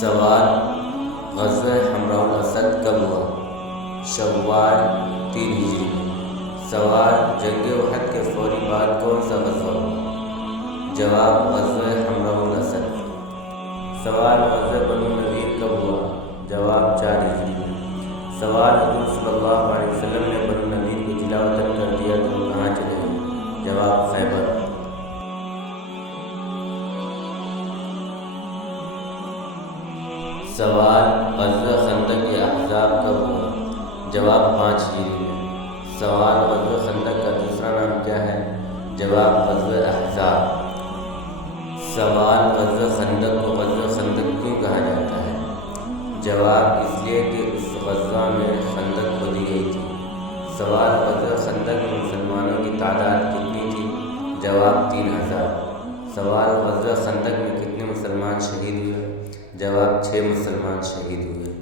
سوال: غزوہ حمراء الاسد کب ہوا؟ شوال 3 ہجری میں۔ سوال: جنگ احد کے فوری بعد کون سا غزوہ ہوا؟ جواب: غزوہ حمراء الاسد۔ سوال: غزوہ بنو النضیر کب ہوا؟ جواب: 4 ہجری میں۔ سوال: حضور صلی اللہ علیہ وسلم نے بنو النضیر کو جلا وطن کر دیا تو کہاں چلے گئے؟ جواب: خیبر۔ سوال: غزوہ خندق احزاب کب ہوا؟ جواب: 5 ہجری میں۔ سوال: غزوہ خندق کا دوسرا نام کیا ہے؟ جواب: غزوہ احزاب۔ سوال: غزوہ خندق کو غزوہ خندق کیوں کہا جاتا ہے؟ جواب: اس لیے کہ اس غزوہ میں خندق کھودی گئی تھی۔ سوال: غزوہ خندق میں مسلمانوں کی تعداد کتنی تھی؟ جواب: 3000۔ سوال: غزوہ خندق میں کتنے مسلمان شہید ہوئے؟ جواب: 6 مسلمان شہید ہوئے۔